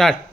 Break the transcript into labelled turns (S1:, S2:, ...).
S1: स्टार्ट